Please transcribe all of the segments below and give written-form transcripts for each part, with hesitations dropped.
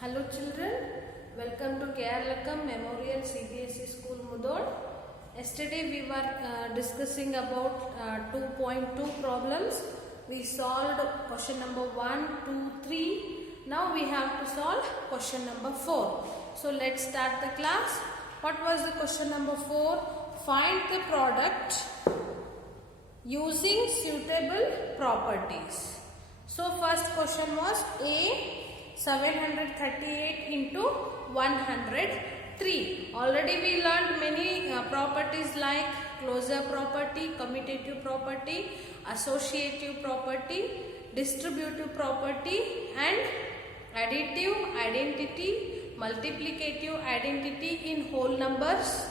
Hello children, welcome to Keralakam Memorial CBSE School Mudod. Yesterday we were discussing about 2.2 problems. We solved question number 1, 2, 3. Now we have to solve question number 4. So let's start the class. What was the question number 4? Find the product using suitable properties. So first question was A 738 into 103. Already we learned many properties like closure property, commutative property, associative property, distributive property and additive identity, multiplicative identity in whole numbers.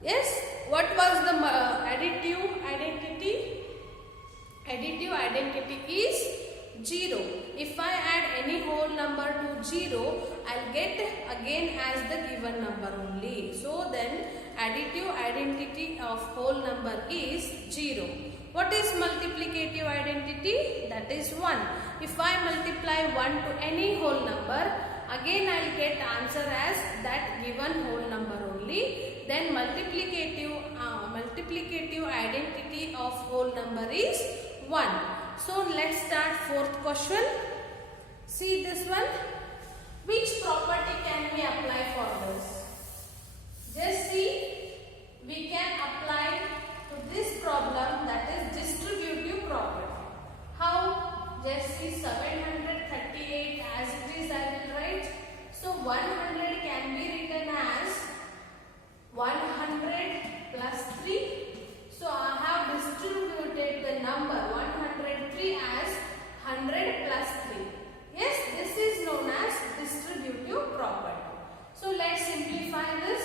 Yes, what was the additive identity? Additive identity is 0. If I add any whole number to 0, I'll get again as the given number only. So then additive identity of whole number is 0. What is multiplicative identity? That is 1. If I multiply 1 to any whole number, again I'll get answer as that given whole number only. Then multiplicative identity of whole number is 1. So let's start fourth question. See this one. Which property can we apply for this? Just see, we can apply to this problem, that is distributive property. How? Just see 738 as it is I will write. So 100 can be written as 100 plus 3. So I have distributed the number 103 as 100 plus 3. Yes, this is known as distributive property. So let's simplify this.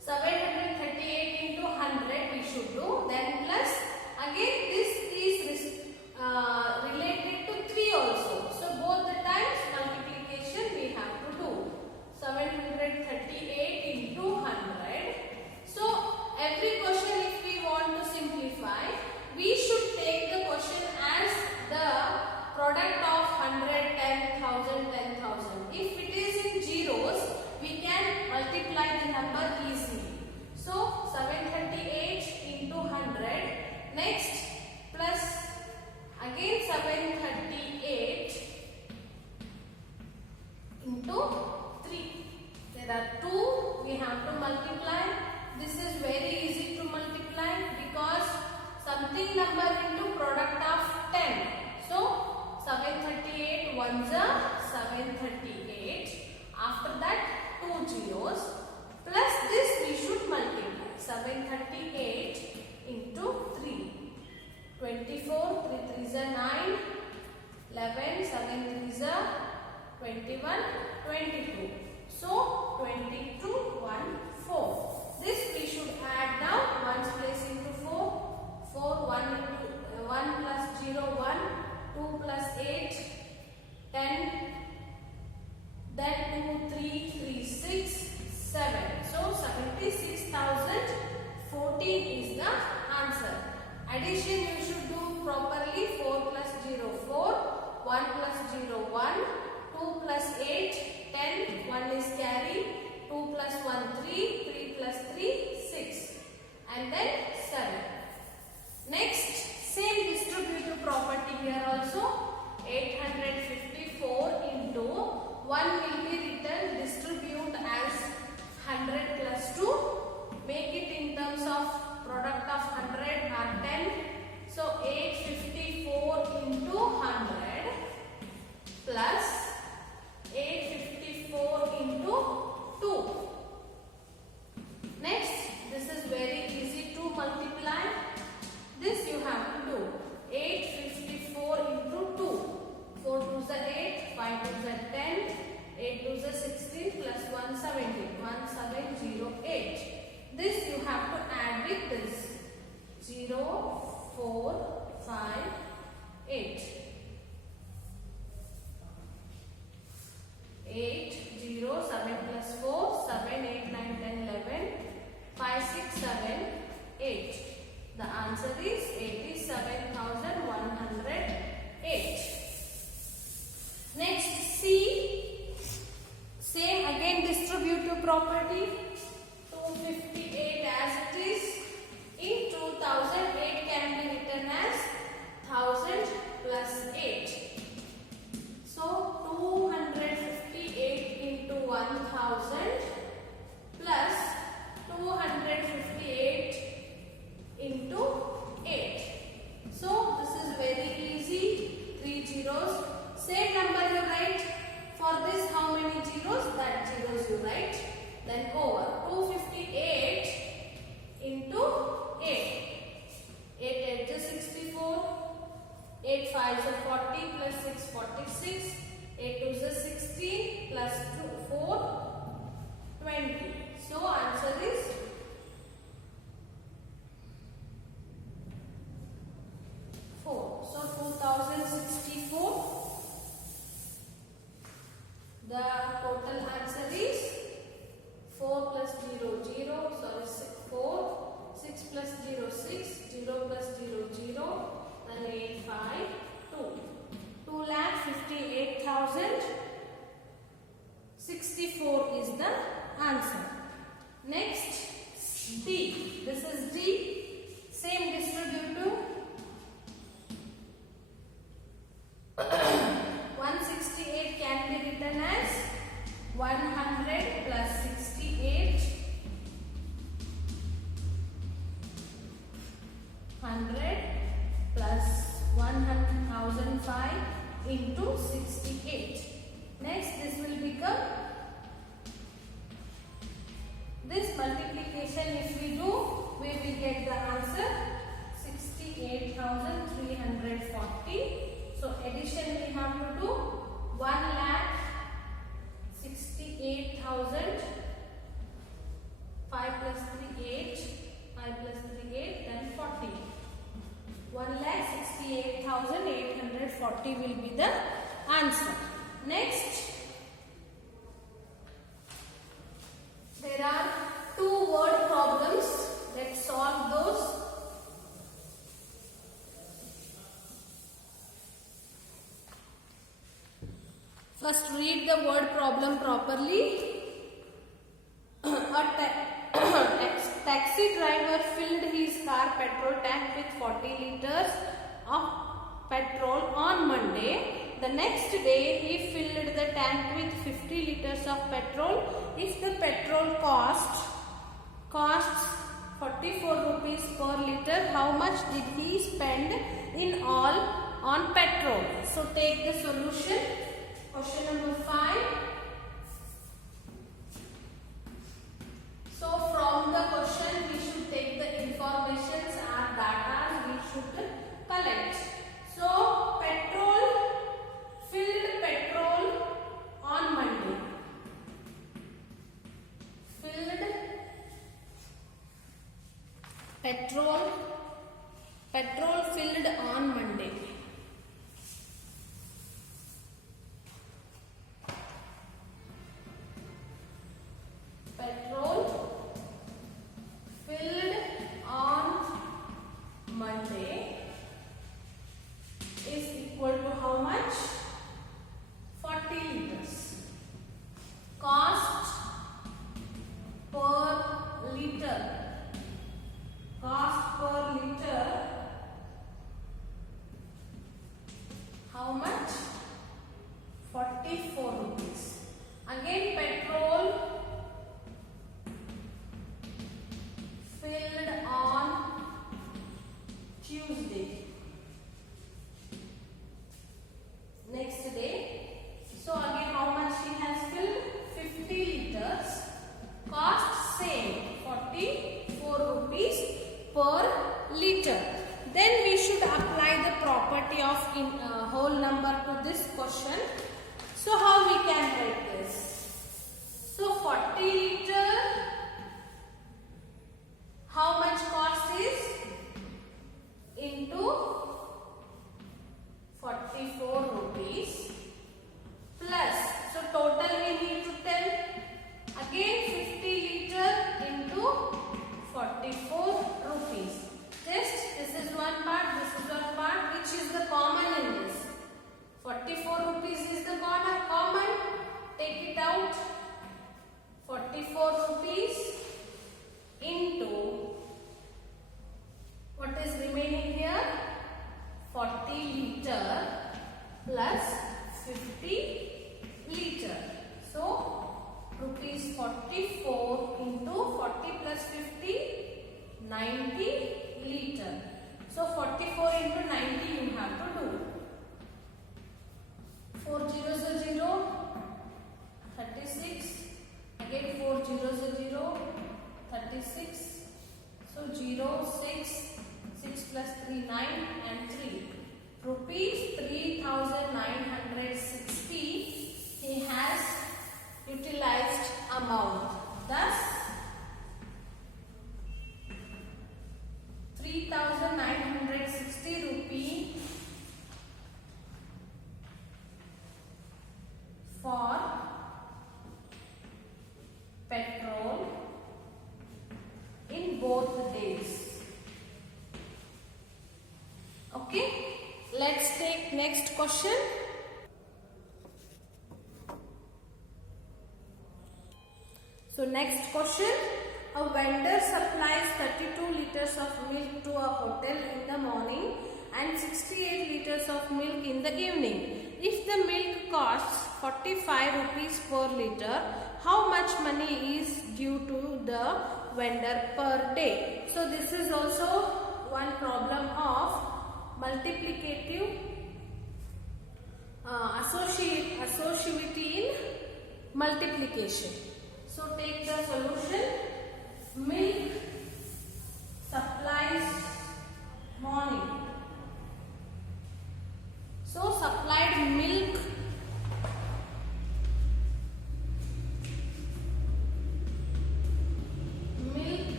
738 into 100 we should do. Then plus again this is related to 3 also. So both the times multiplication we have to do. 738 into 100. So every question if we want to simplify, we should take the question as the product of 100, 10,000, 10,000. If it is in zeros, we can multiply the number easily. So 738 into 100. Next plus again 738 into 3. There are 2 we have to multiply. This is very easy to multiply because something number into product of 10. So 738 ones are 738. After that 2 zeros plus this we should multiply. 738 into 3. 24, 3 3s are 9, 11, 7 3s are 21, 22. So 22, 1, 4. This we should add now. 1's place into 4. 4, 1 into 1 plus 0, 1. 2 plus 8, 10. Then 2, 3, 3, 6, 7. So 76,014 is the answer. Addition you should do properly. 4 plus 0, 4. 1 plus 0, 1. 2 plus 8, 10. 1 is carry. 2 plus 1, 3. 3 plus 3, 6. And then 7. Next, same distributive property here also. 854 into 1 will be written distribute as 100 plus 2. Make it in terms of product of 100 are 10. So 854 into 100 plus 854 into 2. Next, this is very easy to multiply. This you have to do. 854 into 2. 4 2s are 8, 5 2s are 10, 8 2s are 16 plus 1 17. 1708. This you have to add with this. 0, 4, 5, 8. 8, 0, 7 plus 4, 7, 8, 9, 10, 11, 5, 6, 7, 8. The answer is 87,108. Next, C 16 plus 4, 20. So answer is 4. So 2064. The total answer is 4 plus 0, 0. Sorry, 4. 6 plus 0, 6. 0 plus 0, 0. And 8, 5, 2. 2,58,064 is the answer. Next, D. This is D. Same distributive. 168 can be written as 100 plus 68. 100 plus 1005 into 68. Next, this will become, this multiplication if we do, we will get the answer 68,340. So addition we have to do 1,68,000. 5 plus 3 8. 5 plus 3 8, then 40. 1,68,840 will be the answer. Next, there are 2 word problems. Let's solve those. First, read the word problem properly. A taxi driver filled his car petrol tank with 40 liters of petrol on Monday. The next day he filled the tank with 50 liters of petrol. If the petrol costs 44 rupees per liter, how much did he spend in all on petrol? So take the solution. Question number 5. So from the question we should take the informations or data we should collect. So filled petrol on Monday. Filled petrol filled on Monday. Petrol filled on Monday is equal to how much? 40 liters. Cost per liter. Cost per liter. How much? 44 rupees. Again, petrol filled on Tuesday. Next day. So again, how much he has filled? 50 liters. Cost same, 44 rupees per liter. Then we should apply the property of whole number to this question. So how we can write this? So 40 liter, how much cost is? Into 44 rupees plus, so total we need to tell, again 50 liter into 44 rupees. Just this is one part, this is one part, which is the common in this? 44 rupees is the common, take it out. 44 rupees into, what is remaining here? 40 liter plus 50 liter. So rupees 44 into 40 plus 50, 90 liter. So 44 into 90 you have to do. 4 zeros are 0, 36. Again 4 zeros are 0, 36. So 0, 6, 6 plus 3, 9 and 3. Rupees 3,960 he has let's take next question. So next question, a vendor supplies 32 liters of milk to a hotel in the morning and 68 liters of milk in the evening. If the milk costs 45 rupees per liter, how much money is due to the vendor per day? So this is also one problem of multiplicative associativity in multiplication. So take the solution. Milk supplies morning. So supplied milk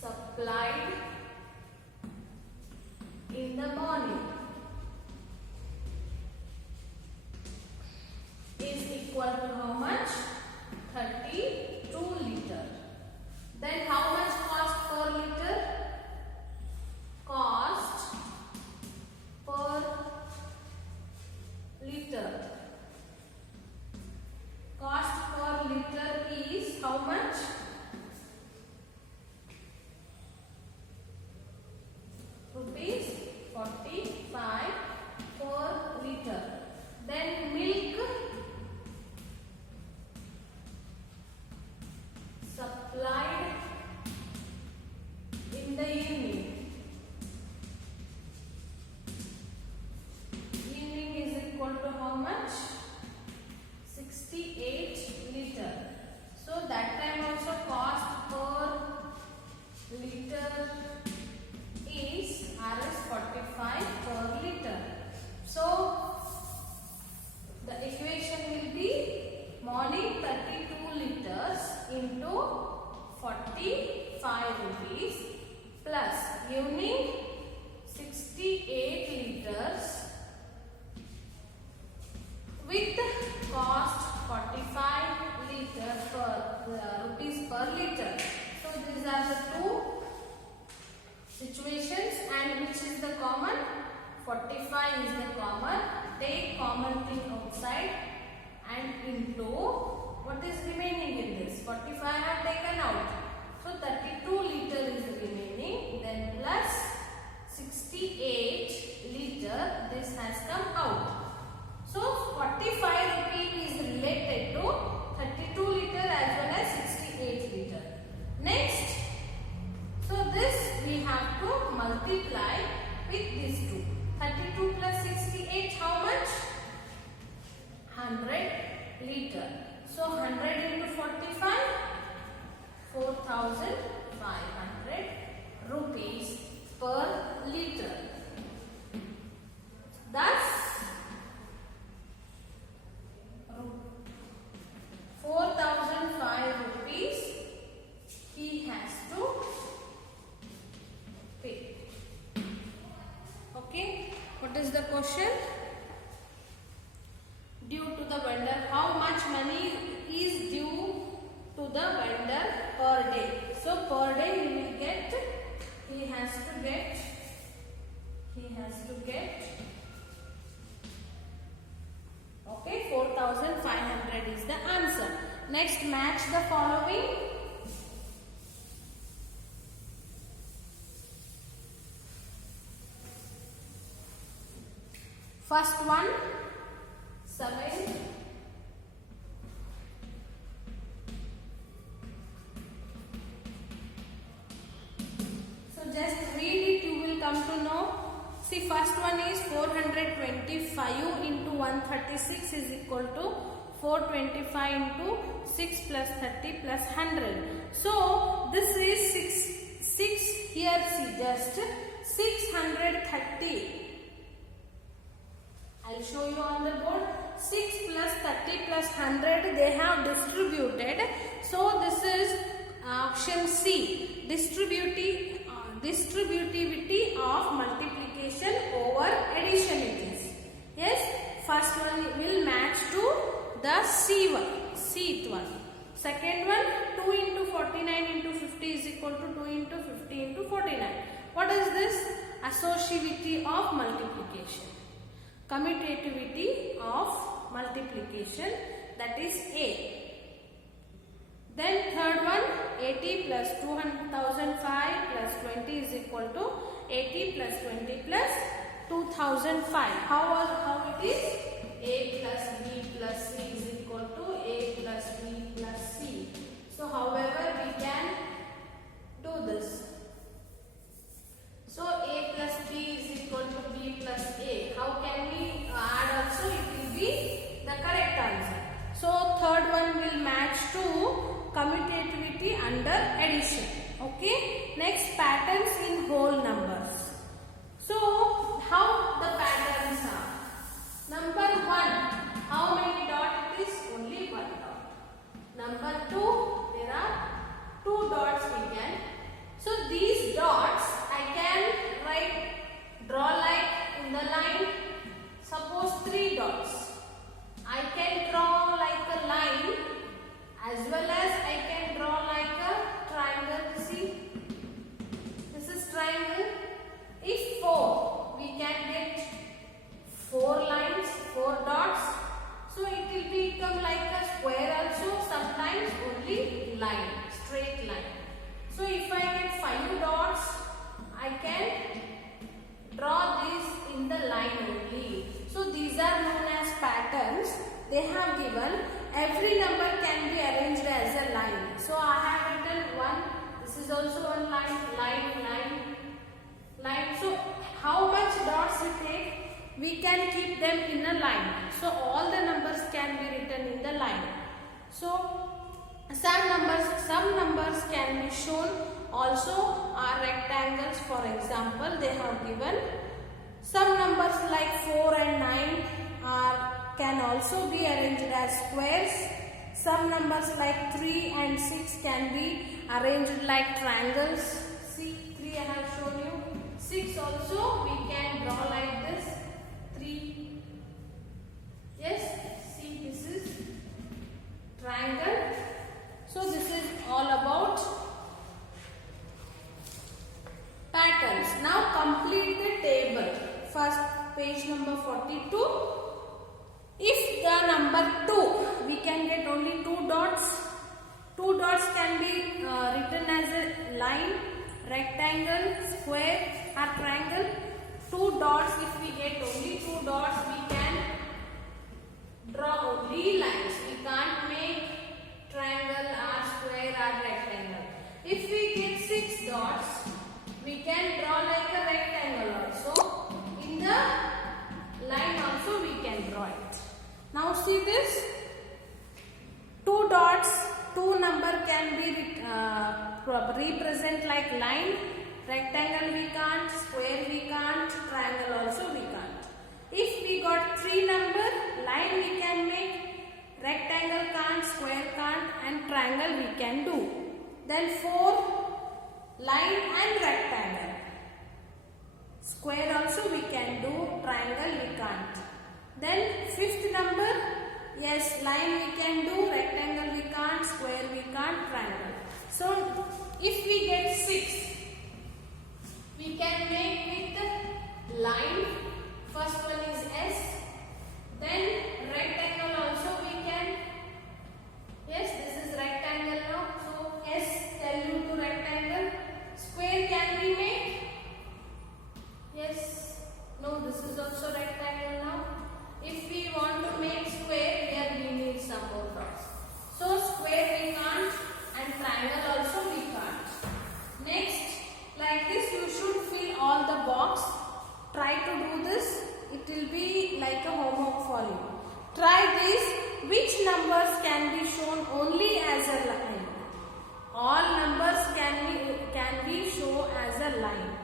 supplied in the morning is equal to how much? 32 liter. Then how much cost per liter? Cost per liter. Cost per liter is how much? Rupees 45 per liter. Then milk supplied in the evening. Evening is equal to how much? 68 liter. So that time also cost per liter is Rs 45 per liter. So the equation will be morning 32 liters into 45 rupees plus evening 68 liters with cost 45 liter per rupees per liter. So these are the two situations, and which is the common? 45 is the common. Take common thing outside and into what is remaining in this. 45 have taken out. So 32 liter is remaining. Then plus 68 liter, this has come out. So 45 rupee is related to 32 liter as well as 68 liter. Next, so this we have to multiply with these two. 32 plus 68, how much? 100 liter. So 100 into 45, 4,500 rupees per liter. Thus, 4,005 rupees he has to pay. Okay, what is the question? Due to the vendor, how much money is due to the vendor per day? So per day he will get, he has to get, okay, 4,500 is the answer. Next, match the following. First one, 7. So just read it, you will come to know. See, first one is 425 into 136 is equal to 425 into 6 plus 30 plus 100. So this is 6 here, see, just 630. I will show you on the board. 6 plus 30 plus 100 they have distributed. So this is option C, distributivity of multiplication over addition it is. Yes, first one will match to the C one. Second one, 2 into 49 into 50 is equal to 2 into 50 into 49. What is this? associativity of multiplication. Commutativity of multiplication, that is A. Then third one, 80 plus 2005 plus 20 is equal to 80 plus 20 plus 2005. How it is? A plus B plus C is equal to A plus B plus C. So however we can do this. So A plus B is equal to B plus A. How can we add also? It will be the correct answer. So third one will match to commutativity under addition. Okay. Next, patterns in whole numbers. So how the patterns are? Number 1, how many dots it is? Only 1 dot. Number 2, there are 2 dots we can. So these dots I can draw like in the line. Suppose 3 dots. I can draw like a line as well as I can draw like a triangle. See, this is triangle. If 4, we can get 4 lines, 4 dots. So it will become like a square also, sometimes only line, straight line. So if I get 5 dots, I can draw this in the line only. So these are known as patterns. They have given every number can be arranged as a line. So I have written 1. This is also one line, line, line, line. So how much dots we take? We can keep them in a line. So all the numbers can be written in the line. So some numbers can be shown also are rectangles. For example, they have given some numbers like 4 and 9 can also be arranged as squares. Some numbers like 3 and 6 can be arranged like triangles. See, 3 I have shown you. 6 also we can draw like this. 3. Yes, see, this is triangle. So this is all about patterns. Now complete the table. First, page number 42. If the number 2, we can get only 2 dots. 2 dots can be written as a line, rectangle, square or triangle. 2 dots, if we get only 2 dots, we can draw only lines. We can't make triangle or square or rectangle. If we get 6 dots, we can draw like a rectangle also. In the line also we can draw it. Now see this, 2 dots, 2 number can be represent like line, rectangle we can't, square we can't, triangle also we can't. If we got 3 number, line we can make, rectangle can't, square can't and triangle we can do. Then 4, line and rectangle. Square also we can do, triangle we can't. Then 5th number, yes, line we can do, rectangle we can't, square we can't, triangle. So if we get 6, we can make with line. First one is S. Then rectangle also we can. Yes, this is rectangle now. So S tell you to rectangle. Square can we make? Yes. No, this is also rectangle now. If we want to make square, here we need some more dots. So square we can't and triangle also we can't. Next, like this you should fill all the box. Try to do this. It will be like a homework for you. Try this. Which numbers can be shown only as a line? All numbers can be shown as a line.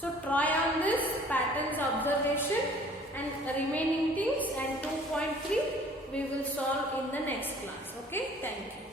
So try on this patterns observation and remaining things and 2.3 we will solve in the next class. Okay, thank you.